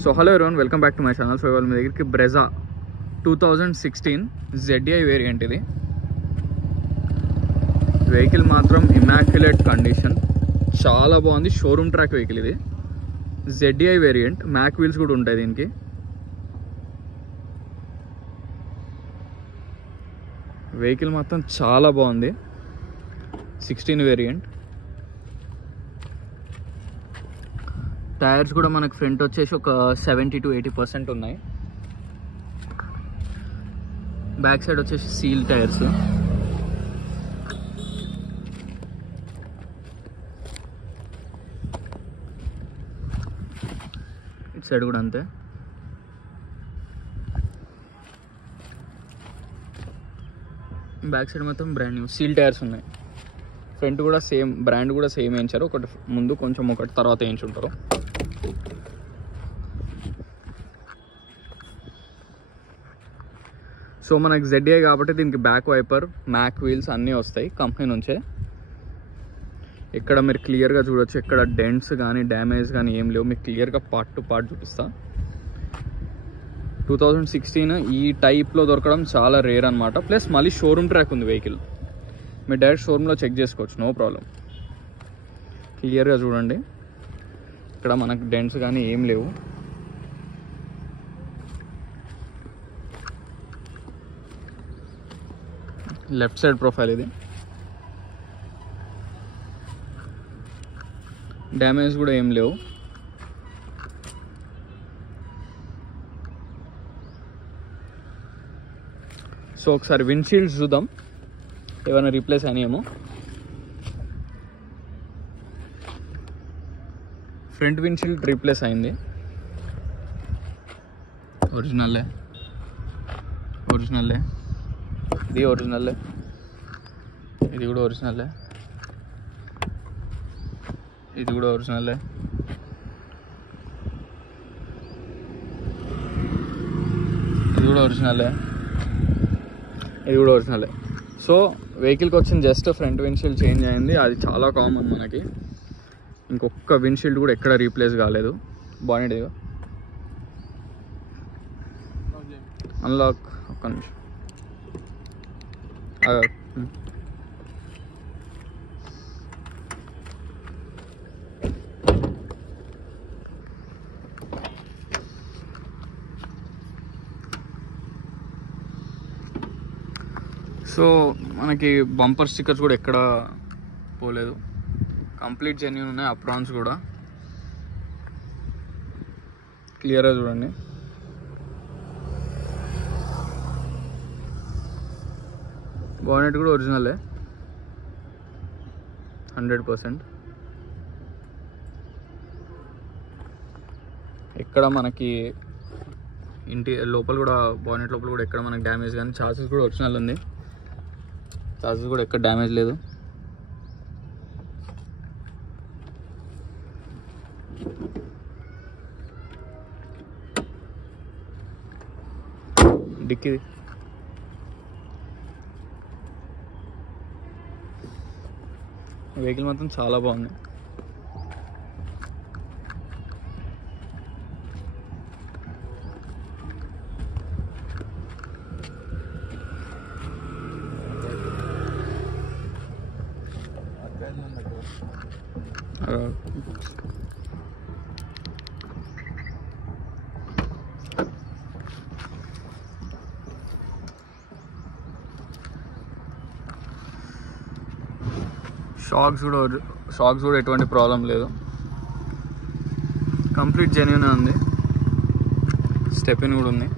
So hello everyone, welcome back to my channel. So ఇవాళ మీ దగ్గరికి Brezza 2016 ZDI variant. ఇది vehicle మాత్రం immaculate condition, చాలా బాగుంది. షోరూమ్ ట్రాక్ వెహికల్ ఇది. ZDI వేరియంట్, మ్యాక్ వీల్స్ కూడా ఉంటాయి దీనికి. వెహికల్ మాత్రం చాలా బాగుంది. 16 వేరియంట్. టైర్స్ కూడా మనకు ఫ్రంట్ వచ్చేసి ఒక 70 to 80% ఉన్నాయి. బ్యాక్ సైడ్ వచ్చేసి సీల్ టైర్స్. ఇటు సైడ్ కూడా అంతే. బ్యాక్ సైడ్ మొత్తం బ్రాండ్ న్యూ సీల్ టైర్స్ ఉన్నాయి. ఫ్రంట్ కూడా సేమ్ బ్రాండ్, కూడా సేమ్ వేయించారు. ఒకటి ముందు కొంచెం, ఒకటి తర్వాత వేయించుంటారు. సో మనకి ZDI కాబట్టి దీనికి బ్యాక్ వైపర్, మ్యాక్ వీల్స్ అన్నీ వస్తాయి కంపెనీ నుంచే. ఇక్కడ మీరు క్లియర్గా చూడొచ్చు, ఎక్కడ డెంట్స్ కానీ డ్యామేజ్ కానీ ఏం లేవు. మీకు క్లియర్గా పార్ట్ టు పార్ట్ చూపిస్తా. 2016 ఈ టైప్లో దొరకడం చాలా రేర్ అనమాట. ప్లస్ మళ్ళీ షోరూమ్ ట్రాక్ ఉంది వెహికల్. మీరు డైరెక్ట్ షోరూంలో చెక్ చేసుకోవచ్చు, నో ప్రాబ్లం. క్లియర్గా చూడండి, ఇక్కడ మనకు డెంట్స్ కానీ ఏం లేవు. లెఫ్ట్ సైడ్ ప్రొఫైల్ ఇది. డ్యామేజ్ కూడా ఏం లేవు. సో ఒకసారి విండ్షీల్డ్స్ చూద్దాం, ఏమైనా రీప్లేస్ అయినాయేమో. ఫ్రంట్ విండ్షీల్డ్ రీప్లేస్ అయింది. ఒరిజినల్లే, ఇది ఒరిజినల్లే, ఇది కూడా ఒరిజినల్లే, ఇది కూడా ఒరిజినల్లే, ఇది కూడా ఒరిజినల్లే, ఇది కూడా ఒరిజినలే. సో వెహికల్కి వచ్చిన జస్ట్ ఫ్రంట్ విండ్షీల్డ్ చేంజ్ అయింది. అది చాలా కామన్ మనకి. ఇంకొక విండ్షీల్డ్ కూడా ఎక్కడ రీప్లేస్ కాలేదు. బానెట్ ఇదిగో అన్లాక్. ఒక్క నిమిషం. సో మనకి బంపర్ స్టిక్కర్స్ కూడా ఎక్కడ పోలేదు, కంప్లీట్ జెన్యూన్ ఉన్నాయి. అప్రాన్స్ కూడా క్లియర్గా చూడండి. బానెట్ కూడా ఒరిజినలే 100%. ఎక్కడ మనకి ఇంటి లోపల కూడా, బానెట్ లోపల కూడా ఎక్కడ మనకి డ్యామేజ్ కానీ, చార్జెస్ కూడా ఒరిజినల్ ఉంది. చార్జెస్ కూడా ఎక్కడ డ్యామేజ్ లేదు. డిక్కీ వెహికల్ మాత్రం చాలా బాగుంది. షాక్స్ కూడా ఎటువంటి ప్రాబ్లం లేదు. కంప్లీట్ జెన్యూన్ ఉంది. స్టెపిన్ కూడా ఉంది.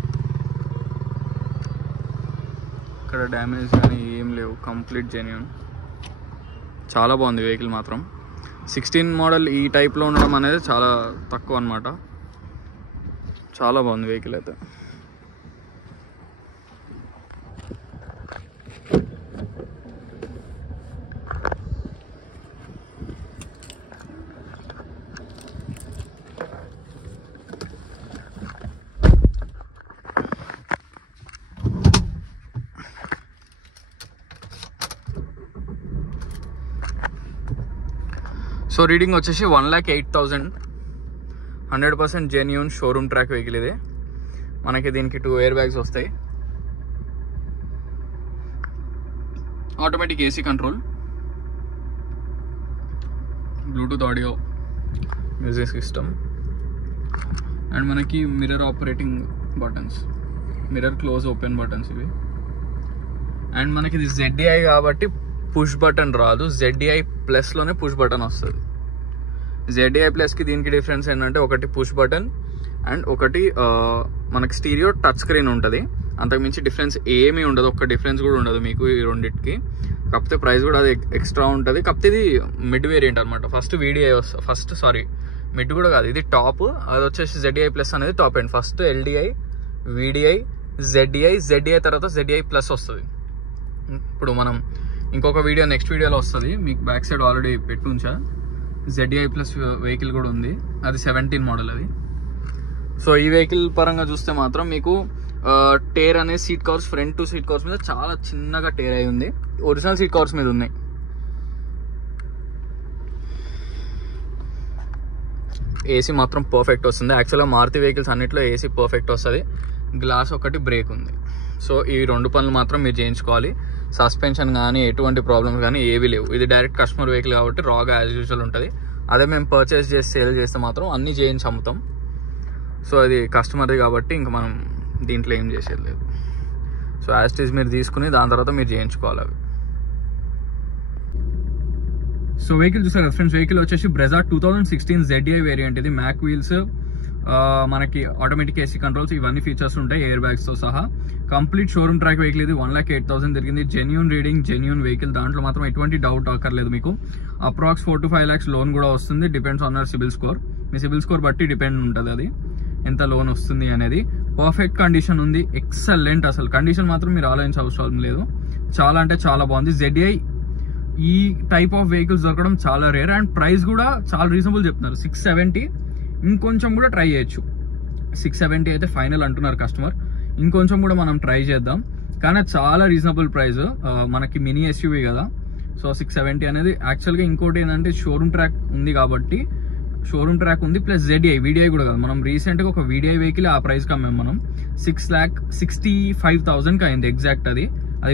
ఇక్కడ డ్యామేజ్ కానీ ఏం లేవు, కంప్లీట్ జెన్యూన్. చాలా బాగుంది వెహికల్ మాత్రం. 16 మోడల్ ఈ టైప్లో ఉండడం అనేది చాలా తక్కువ అనమాట. చాలా బాగుంది వెహికల్ అయితే. సో రీడింగ్ వచ్చేసి 1,08,000 100% జెన్యూన్ షోరూమ్ ట్రాక్ వెహికల్ ఇది. మనకి దీనికి 2 ఎయిర్ బ్యాగ్స్ వస్తాయి, automatic AC control, Bluetooth audio, music system, and మనకి mirror operating buttons, mirror close open buttons ఇవి. అండ్ మనకి ఇది ZDI కాబట్టి పుష్ బటన్ రాదు, ZDI ప్లస్లోనే పుష్ బటన్ వస్తుంది. ZDI ప్లస్కి దీనికి డిఫరెన్స్ ఏంటంటే ఒకటి పుష్ బటన్ అండ్ ఒకటి మనకి స్టీరియో టచ్ స్క్రీన్ ఉంటుంది. అంతకుమించి డిఫరెన్స్ ఏమీ ఉండదు, ఒక్క డిఫరెన్స్ కూడా ఉండదు మీకు ఈ రెండింటికి. కాకపోతే ప్రైస్ కూడా అది ఎక్స్ట్రా ఉంటుంది. కాకపోతే ఇది మిడ్ వేరియంట్ అనమాట. మిడ్ కూడా కాదు, ఇది టాప్. అది వచ్చేసి ZDI ప్లస్ అనేది top end. First LDI, VDI, ZDI తర్వాత ZDI ప్లస్ వస్తుంది. ఇప్పుడు మనం ఇంకొక వీడియో నెక్స్ట్ వీడియోలో వస్తుంది, మీకు బ్యాక్ సైడ్ ఆల్రెడీ పెట్టుంచా. ZDI ప్లస్ వెహికల్ కూడా ఉంది, అది 17 మోడల్ అది. సో ఈ వెహికల్ పరంగా చూస్తే మాత్రం మీకు టేర్ అనే seat covers, front 2 seat covers మీద చాలా చిన్నగా టేర్ అయి ఉంది. ఒరిజినల్ సీట్ కవర్స్ మీద ఉన్నాయి. ఏసీ మాత్రం పర్ఫెక్ట్ వస్తుంది. యాక్చువల్గా మారుతి వెహికల్స్ అన్నిట్లో ఏసీ పర్ఫెక్ట్ వస్తుంది. గ్లాస్ ఒకటి బ్రేక్ ఉంది. సో ఈ 2 పనులు మాత్రం మీరు చేయించుకోవాలి. సస్పెన్షన్ కానీ ఎటువంటి ప్రాబ్లమ్స్ కానీ ఏవి లేవు. ఇది డైరెక్ట్ కస్టమర్ వెహికల్ కాబట్టి రాగా యాజ్ యూజువల్ ఉంటుంది. అదే మేము పర్చేస్ చేసి సేల్ చేస్తే మాత్రం అన్నీ చేయించి అమ్ముతాం. సో అది కస్టమర్ది కాబట్టి ఇంకా మనం దీంట్లో ఏం చేసేది లేదు. సో యాజ్ ఇట్ ఈజ్ మీరు తీసుకుని దాని తర్వాత మీరు చేయించుకోవాలి అవి. సో వెహికల్ చూసారు కదా ఫ్రెండ్స్, వెహికల్ వచ్చేసి బ్రెజా 2016 ZDI వేరియంట్. ఇది మ్యాక్ వీల్స్, మనకి ఆటోమేటిక్ ఏసీ కంట్రోల్స్, ఇవన్నీ ఫీచర్స్ ఉంటాయి ఎయిర్ బ్యాగ్స్ తో సహా. కంప్లీట్ షోరూమ్ ట్రాక్ వెహికల్ ఇది. 1,08,000 తిరిగింది. జెన్యూన్ రీడింగ్, జెన్యూన్ వెహికల్, దాంట్లో మాత్రం ఎటువంటి డౌట్ అక్కర్లేదు మీకు. అప్రాక్స్ 4 to 5 lakhs లోన్ కూడా వస్తుంది. Depends on your CIBIL score. Me CIBIL score బట్టి డిపెండ్ ఉంటుంది అది ఎంత లోన్ వస్తుంది అనేది. పర్ఫెక్ట్ కండిషన్ ఉంది, ఎక్సలెంట్. అసలు కండిషన్ మాత్రం మీరు ఆలోచించే అవసరం లేదు, చాలా అంటే చాలా బాగుంది. ZDI ఈ టైప్ ఆఫ్ వెహికల్స్ దొరకడం చాలా రేర్. అండ్ ప్రైస్ కూడా చాలా రీజనబుల్ చెప్తున్నారు, 670. ఇంకొంచెం కూడా ట్రై చేయొచ్చు. 670 అయితే ఫైనల్ అంటున్నారు కస్టమర్. ఇంకొంచెం కూడా మనం ట్రై చేద్దాం, కానీ చాలా రీజనబుల్ ప్రైస్. మనకి మినీ SUV కదా, సో 670 అనేది. యాక్చువల్గా ఇంకోటి ఏంటంటే షోరూమ్ ట్రాక్ ఉంది కాబట్టి, షోరూమ్ ట్రాక్ ఉంది ప్లస్ ZDI, VDI కూడా కాదు. మనం రీసెంట్గా ఒక VDI వెహికల్ ఆ ప్రైస్కి అమ్మాము మనం. 6,65,000కి అయింది ఎగ్జాక్ట్. అది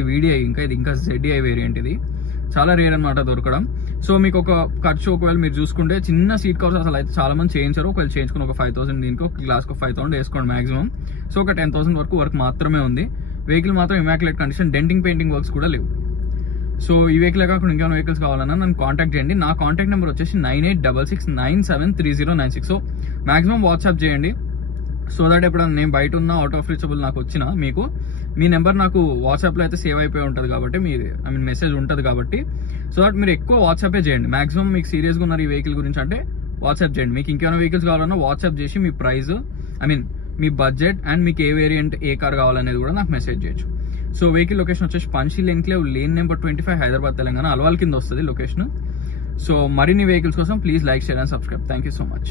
VDI. ఇది ఇంకా ZDI వేరియంట్. ఇది చాలా రేర్ అనమాట దొరకడం. సో మీకు ఒక ఖర్చు ఒకవేళ మీరు చూసుకుంటే చిన్న సీట్ కవర్స్ అసలు అయితే చాలా మంది చేయించారు. ఒకవేళ చేయించుకుని ఒక 5,000 దీనికి, ఒక గ్లాస్కి 5,000 వేసుకోండి మాక్సిమం. సో ఒక 10,000 వర్క్ మాత్రమే ఉంది. వెహికల్ మాత్రం immaculate condition, denting painting works కూడా లేవు. సో ఈ వెహికల్ కాకుండా ఇంకేమైనా వెహికల్స్ కావాలన్నా నన్ను కాంటాక్ట్ చేయండి. నా కాంటాక్ట్ నెంబర్ వచ్చేసి 9866973096. సో మాక్సిమం వాట్సాప్ చేయండి. సో దట్ ఎప్పుడైనా నేను బయట ఉన్న అవుట్ ఆఫ్ రీచబుల్ నాకు వచ్చినా మీకు మీ నెంబర్ నాకు వాట్సాప్లో అయితే సేవ్ అయిపోయి ఉంటుంది కాబట్టి, మెసేజ్ ఉంటుంది కాబట్టి, సో దట్ మీరు ఎక్కువ వాట్సాపే చేయండి. మాక్సిమం మీకు సీరియస్గా ఉన్నారు ఈ వెహికల్ గురించి అంటే వాట్సాప్ చేయండి. మీకు ఇంకేమైనా వెహికల్స్ కావాలన్నా వాట్సాప్ చేసి మీ ప్రైస్, మీ బడ్జెట్ అండ్ మీకు ఏ వేరియంట్, ఏ కార్ కావాలనేది కూడా నాకు మెసేజ్ చేయొచ్చు. సో వెహికల్ లొకేషన్ వచ్చేసి Panchsheel enclave, lane number 25, Hyderabad, Telangana. Alwal కింద వస్తుంది లొకేషన్. సో మరిన్ని వెహికల్స్ కోసం please like, share and subscribe. Thank you so much.